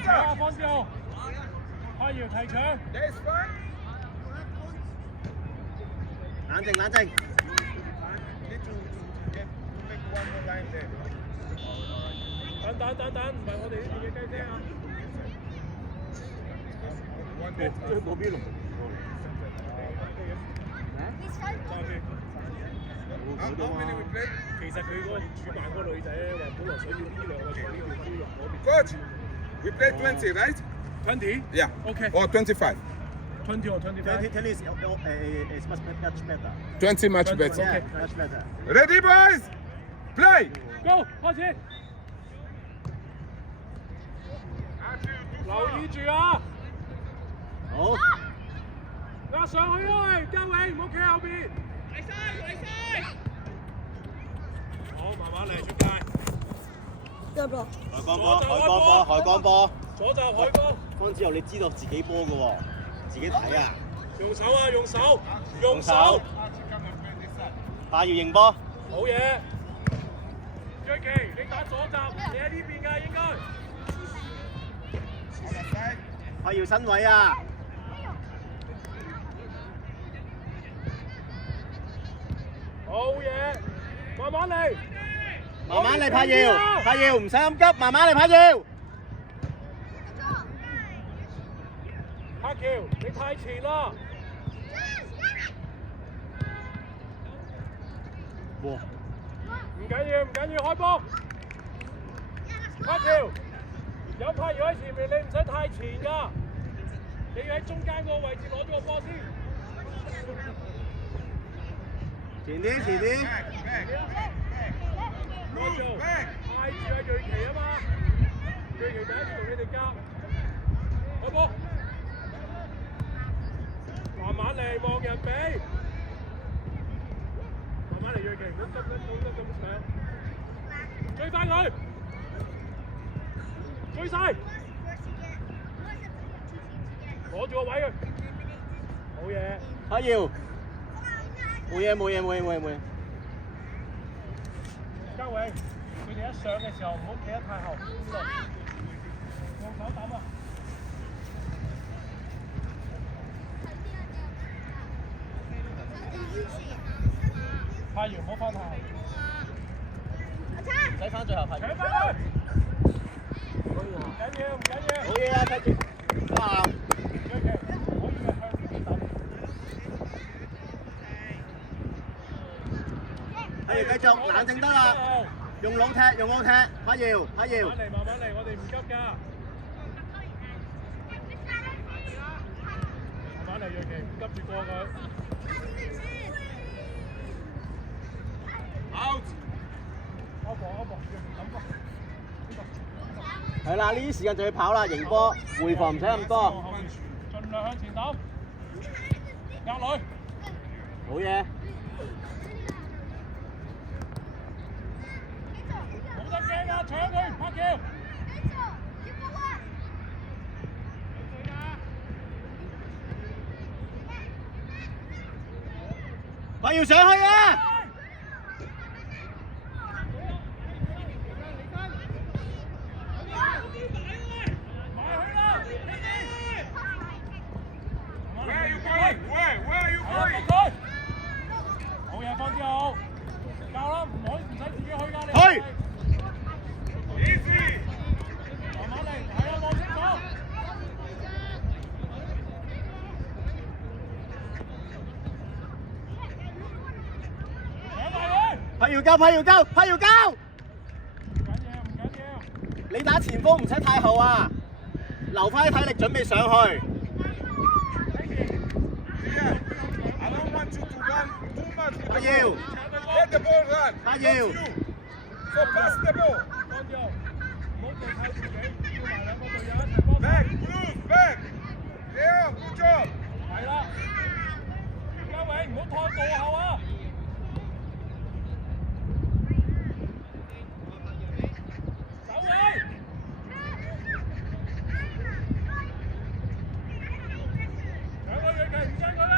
搶啊，方志豪，開瑤提搶。冷靜冷靜。等，唔係我哋呢邊嘅雞聲啊！追嗰邊咯。其實佢嗰個主辦嗰個女仔咧話，本來想要呢兩個場呢條豬肉嗰邊。Coach, we play 20, right? 20? Yeah. Okay. Or 25. 20 or 25? 20 is much better. 20 much better. Yeah, much better. Ready, boys? Play! Go！ 開始。留意住啊！好。壓上去啊！喂，嘉偉唔好企後邊。好，慢慢嚟出界。入波。海光波。左就海波。方志豪，你知道自己波嘅喎，自己睇啊！用手啊！用手！下要迎波。好嘢！追奇，你打左閘，你喺呢邊㗎應該。下要身位啊！好嘢！慢慢嚟。慢慢嚟，柏耀，唔使咁急，慢慢嚟，柏耀。柏橋，你太前啦！哇！唔緊要，開波！柏橋，有柏耀喺前面，你唔使太前㗎，你要喺中間個位置攞咗個波先。前啲。我做，嗌住阿瑞奇啊嘛，瑞奇第一次同你哋交，開波，慢慢嚟，望人俾，慢慢嚟，瑞奇，唔好急咁搶，追翻佢，追晒，攞住個位佢，好嘢，柏耀，冇嘢。嘉偉，佢哋一上嘅時候唔好企得太後，呢度用手揼啊！太陽唔好翻太後，唔使翻最後，柏耀。搶翻佢！唔緊要，好嘢啊，繼續。哇！追奇，可以向前揼。繼續冷靜得啦，用腦踢，柏耀。慢慢嚟，我哋唔急㗎。慢慢嚟，瑞奇，唔急住過佢。Out！ 歐博，揼波。係啦，呢啲時間就要跑啦，迎波，回防唔使咁多。盡量向前揼，壓女。好嘢。冇得驚啊！搶佢，柏橋。柏耀上去啊！好嘢，方之浩，教啦，唔使自己去㗎，你。去。慢慢嚟，係啊，望清楚。搶埋佢！柏耀交！唔緊要。你打前鋒唔使太後啊，留翻啲體力準備上去。柏耀。Let the ball run. 柏耀。So pass the ball. 方之浩，唔好淨靠自己，要埋兩個隊友一齊幫手。Back, Bruce, back. Yeah, good job. 係啦，嘉偉唔好拖到後啊！走位！搶佢瑞奇，唔爭佢啦！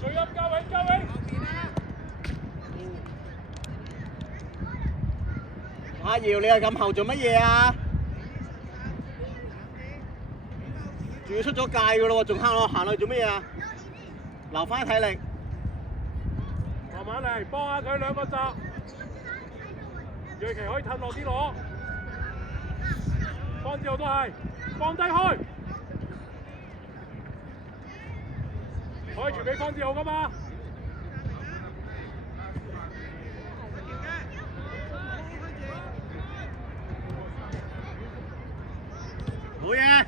最陰嘉偉！阿耀，你又咁後做乜嘢啊？仲要出咗界㗎咯喎，仲行落去做乜嘢啊？留翻體力。慢慢嚟，幫下佢兩個閘。瑞奇可以褪落啲攞。方志豪都係，放低開。可以傳俾方志豪㗎嘛？好嘢！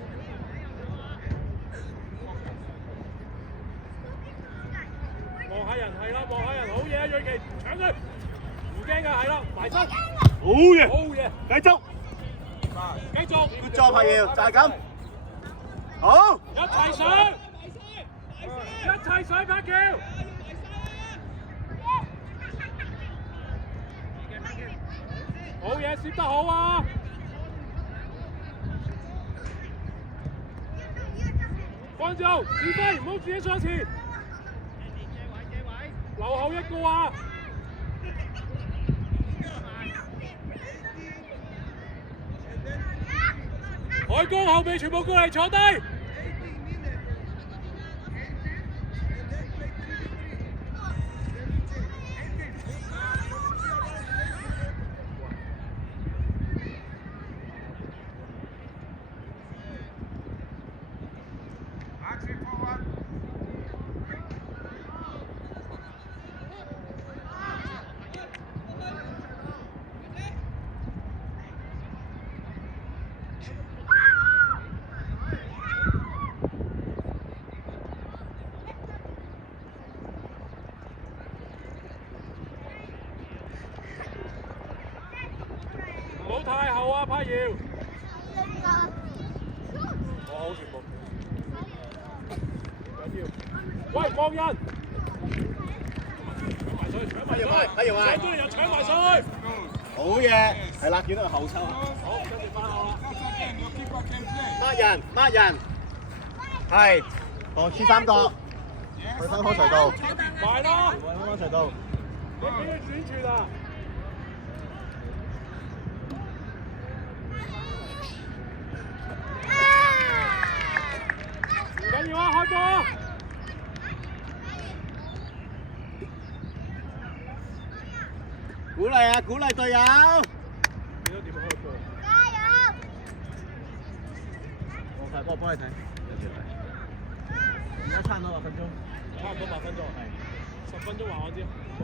望下人係啦，望下人好嘢，瑞奇搶佢，唔驚㗎係啦，埋身。好嘢！好嘢，繼續。繼續。Good job，阿耀，就係咁。好。一齊上，一齊上拍橋。好嘢，攝得好啊！方志豪，指揮唔好自己上前，留後一個啊！海江後備全部過嚟坐低。唔好太後啊，柏瑤！我好全部。緊要。喂，望人！搶埋上去，搶埋上去！上咗嚟又搶埋上去！好嘢，係啦，見到佢後抽。好，跟住翻後啦。抹人，係，當黐三角，去分開隧道，埋啦！去分開隧道。你俾佢轉轉啊！唔緊要啊，開波啊！鼓勵啊，鼓勵隊友。見到點開波？我快波幫你睇。而家差唔多8分鐘。差唔多8分鐘，係10分鐘話我知。好。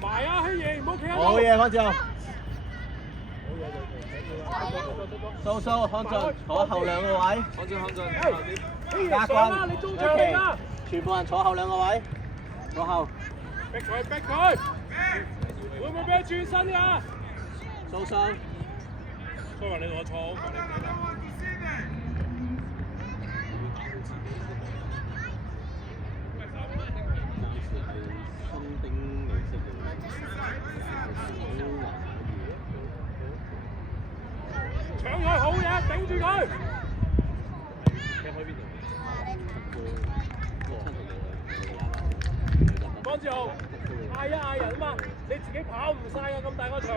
埋啊，希兒，唔好企喺度。好嘢，方志豪。好嘢，蘇蘇，康俊坐後兩個位。康俊，加上啦，你中場嚟㗎。全部人坐後兩個位，坐後。逼佢，會唔會俾佢轉身㗎？蘇蘇。蘇華，你同我坐好，你唔記得。搶佢好嘢，頂住佢！踢開邊度？方志豪，嗌一嗌人啊嘛，你自己跑唔晒啊，咁大個場。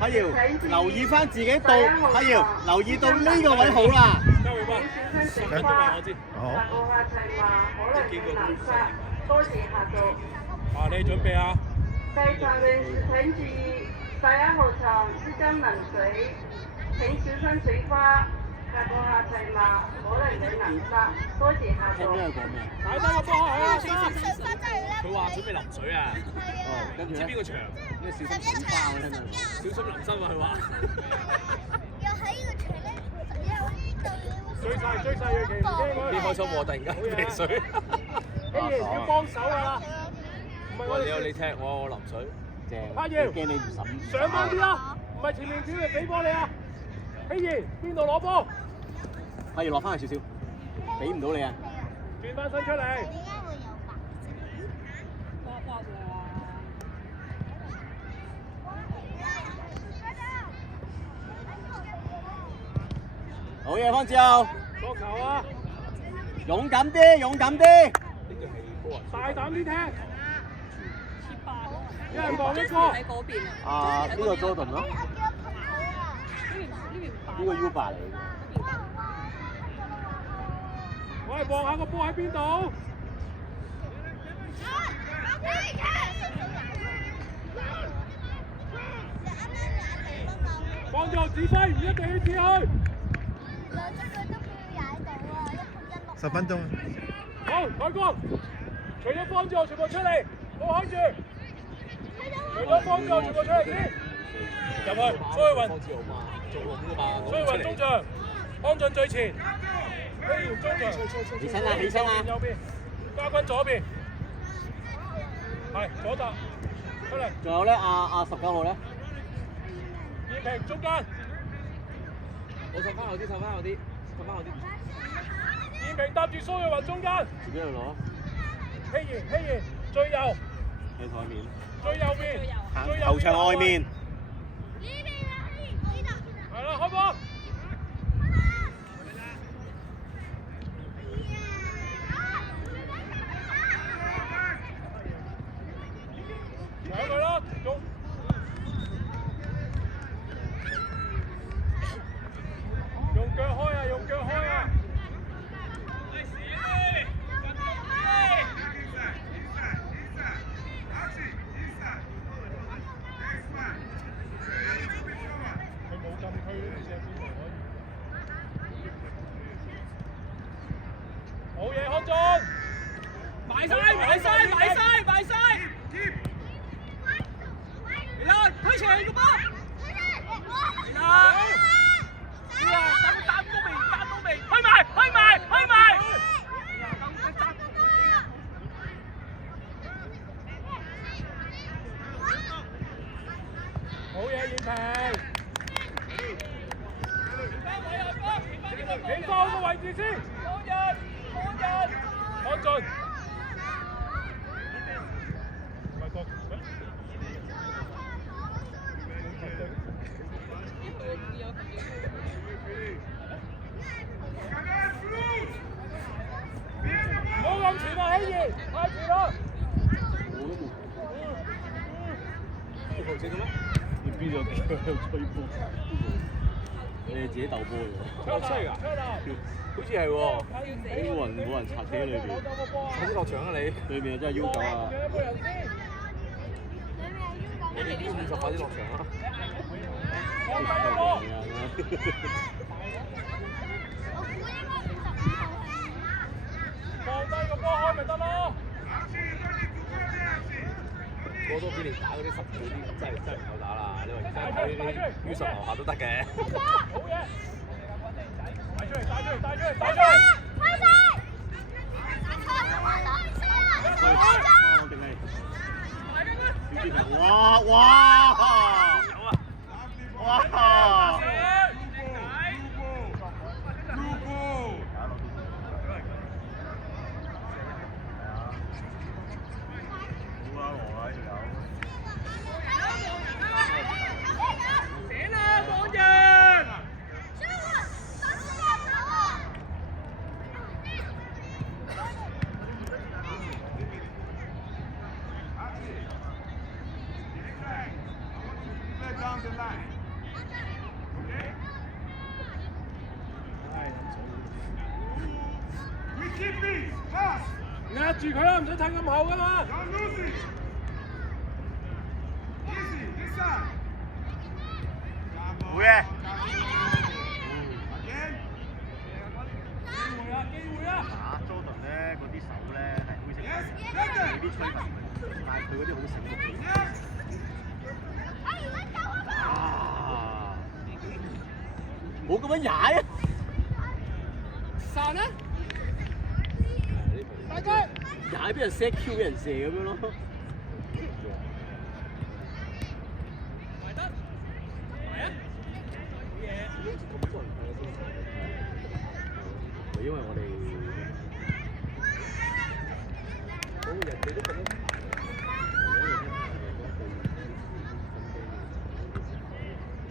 阿瑤，留意翻自己到，阿瑤，留意到呢個位好啦。交回波，10分鐘話我知。多謝合作。啊，你準備啊！在場人士請注意，11號場即將淋水，請小心水花。下個下齊馬可能會淋濕，多謝合作。擺低個波係啊！佢話準備淋水啊！跟住知邊個場？咩小心水花我聽到。小心淋濕啊！佢話。又喺呢個場咧，追晒瑞奇，唔驚佢。邊開心喎！突然間劈水。希兒要幫手啊！唔係我哋。你踢，我淋水。正。柏瑤，驚你唔審。上翻啲啦！唔係前面跳嚟俾波你啊！希兒邊度攞波？可以落翻去少少，俾唔到你啊！轉翻身出嚟。好嘢，方志豪，角球啊！勇敢啲，勇敢啲！大膽啲踢！一人望一個。喺嗰邊啊。啊，呢個 Jordan 咯，我叫佢碰佢啊！呢個 Uber 嚟嘅。喂，望下個波喺邊度？放咗指揮，唔一定要指去。兩隻腳都要踩到啊！1分1碌。 10分鐘。好，改光。除咗方之後，全部出嚟，冇開住。除咗方之後，全部出嚟先。入去，蘇慧雲。方志豪嘛，做龍㗎嘛。蘇慧雲中場，安俊最前。飛遙中場。起身啦，起身啦。右邊，家軍左邊。係左閘，出嚟。仲有咧，阿19號咧。燕平中間。我湊翻後啲，湊翻後啲，湊翻後啲。燕平搭住蘇慧雲中間。自己去攞。希賢最右。喺台面。最右邊。最右邊。球場外面。係啦，開波。搶佢啦，用腳開啊，用腳開啊！佢冇禁區呢隻邊度可以？好嘢，康俊！埋晒！嚟啦，推前個波！嚟啦！打都未，開埋！好嘢，燕平！企翻個位置先。康俊。唔係國咩？唔好咁前啊，希兒，太前啦！你球證嘅咩？你邊度叫佢吹波？你哋自己鬥波嘅。出真係㗎？好似係喎。冇人插車裏邊。快啲落場啊你！裏邊真係 U 狗啊！你哋U50快啲落場啊！放低個波！放低個波開咪得咯！過多幾年打嗰啲10幾啲真係唔夠打啦！你話而家睇呢啲 U10樓下都得嘅。好嘢！帶出嚟！哇！壓住佢啦，唔使睇咁後噶嘛。好嘅。機會啊！打 Jordan 咧，嗰啲手咧係灰色，有啲吹罰，但係佢嗰啲好醒目。啊！冇咁樣踩啊！散啊！大哥！踩俾人 set Q 俾人射咁樣咯。因為我哋人哋都咁樣。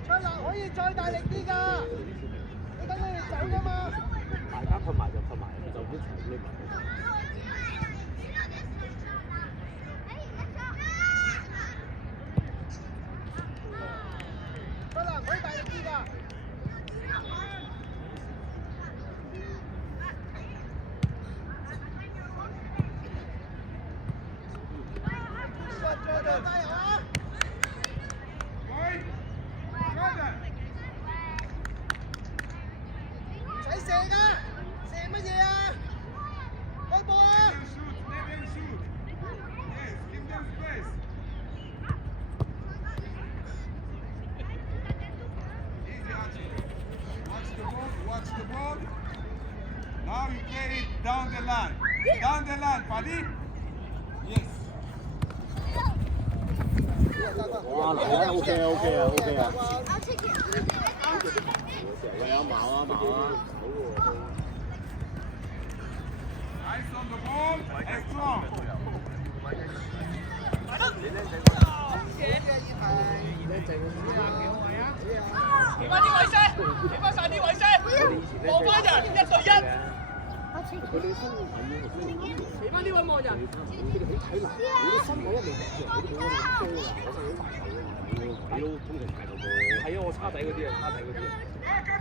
出嚟可以再大力啲㗎，你等佢哋走㗎嘛。大家瞓埋就瞓埋，就一齊匿埋。加油啊！ Boy. Jordan. 唔使射㗎，射乜嘢啊？開波啊！ Let them shoot. Yes, give them space. Easy, Archie. Watch the ball. Watch the ball. Now you play it down the line. Down the line, Paddy. Yes. 哇，嚟啊！OK 啊，OK 啊，OK 啊！喂啊，矛啊，矛啊！ Eyes on the ball and strong. 企翻啲位先，企翻晒啲位先，望翻人1對1。企翻啲位望人。係啊，我叉底嗰啲啊，叉底嗰啲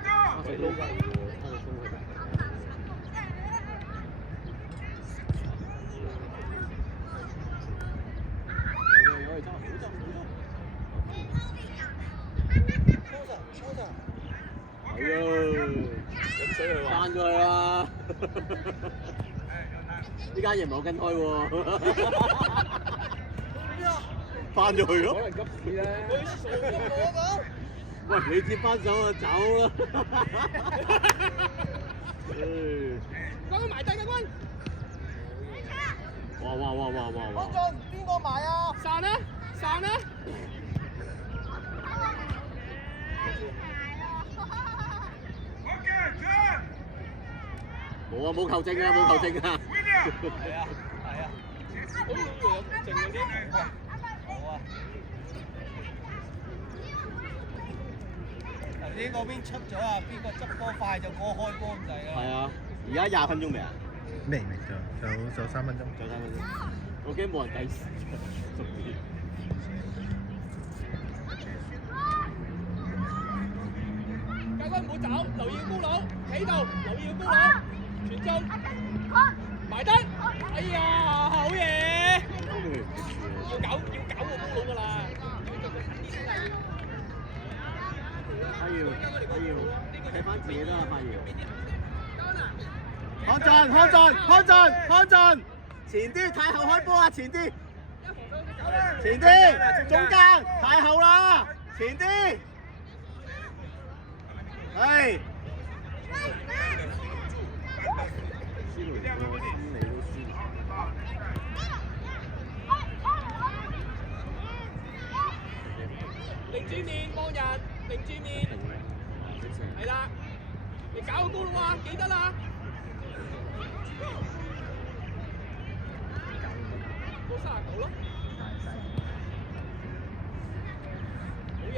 啊，我撈㗎。係啊，飲水佢話。翻咗去啦！呢間嘢唔係我跟開喎，翻咗去咯。可能急事咧。喂，你接翻手就走啦！關埋低嘅關。哇！安俊，邊個埋啊？散啦，散啦。Okay, John. 冇啊，冇球證啊，冇球證啊！ William. 係啊，係啊。好有靜嗰啲。頭先嗰邊出咗啊，邊個執波快就過開波咁滯㗎。係啊，而家20分鐘未啊？未就3分鐘。仲有3分鐘。我驚冇人計時。教官唔好走，留意高佬，企度，留意高佬，傳中，埋單。哎呀，好嘢！要搞個高佬㗎啦。花耀，睇翻自己啦，花耀。康震，前啲太後開波啊，前啲，中間太後啦，前啲，係。擰住面望人，擰住面，係啦，你搞個高佬啊，記得啦。高39咯，好嘢，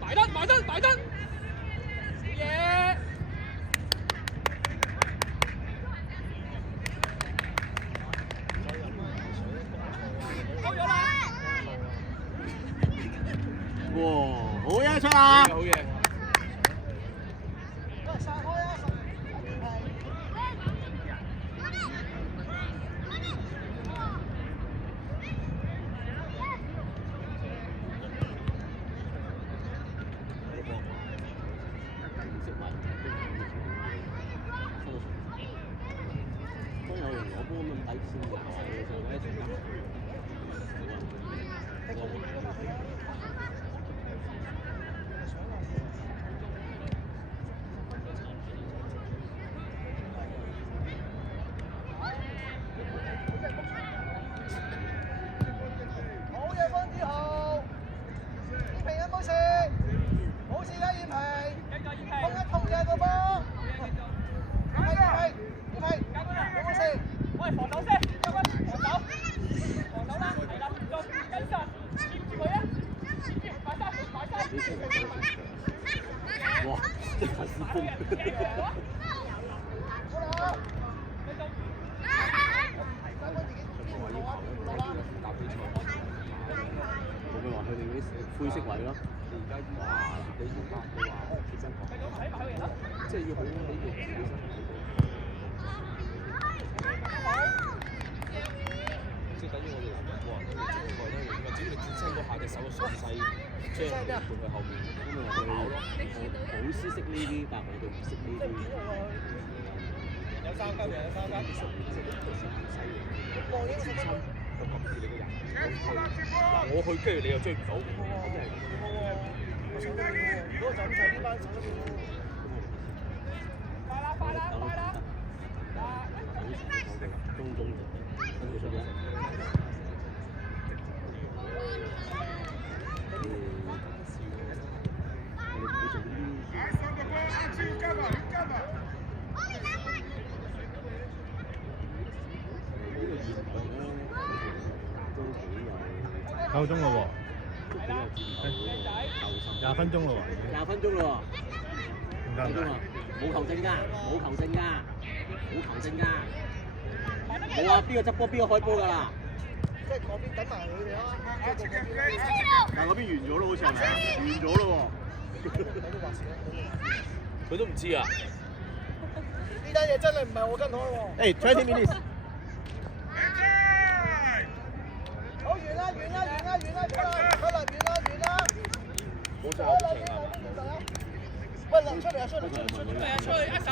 埋單，好嘢。收咗啦。哇，好嘢出啊！好嘢。散開啊！都有人攞波咁抵線㗎，上一場。好嘢，方志豪！燕平有冇事？冇事㗎，燕平。通一通嘅個波。燕平，有冇事？喂，防守先，教官，防守啦，係啦，跟上，接住佢啊，埋晒。哇！即係師風。我咪話佢哋嗰啲灰色位咯。而家話你要發嘅話，其實講即係要好呢個本身。即係等於我哋。隻手嘅順勢將佢盤去後面。咁啊，佢好師識呢啲，但係我哋唔識呢啲。有三級嘅，有三級。咁撳住你個人。嗱，我去跟住你又追唔到，真係。如果就咁睇呢班手都快啦快啦快啦！中跟住出咗。夠鐘咯喎，20分鐘咯喎，20分鐘咯喎，唔得唔得，冇球證㗎，冇球證㗎，冇球證㗎，冇啊！邊個執波邊個開波㗎啦？即係嗰邊等埋佢哋啦。但係嗰邊完咗咯，好似係咪啊？完咗咯喎。佢都唔知啊！呢單嘢真係唔係我跟開喎。誒，20 minutes。好遠啦，遠啦，遠啦，遠啦，遠啦，遠啦，遠啦。冇錯，好情啊！喂，出嚟啊，出嚟，出嚟，出嚟，出嚟啊，出去握手！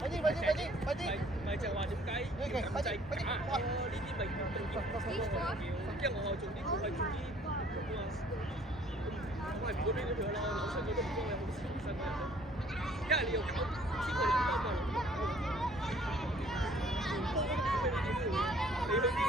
快啲，快啲，快啲，快啲！咪就係話點解要咁滯假？呢啲咪叫動作叫，因為我係做啲，我係做啲我係唔會俾佢啦，扭出咗都唔該，好小心啊！因為你要搞天佢兩個嘛，你去邊？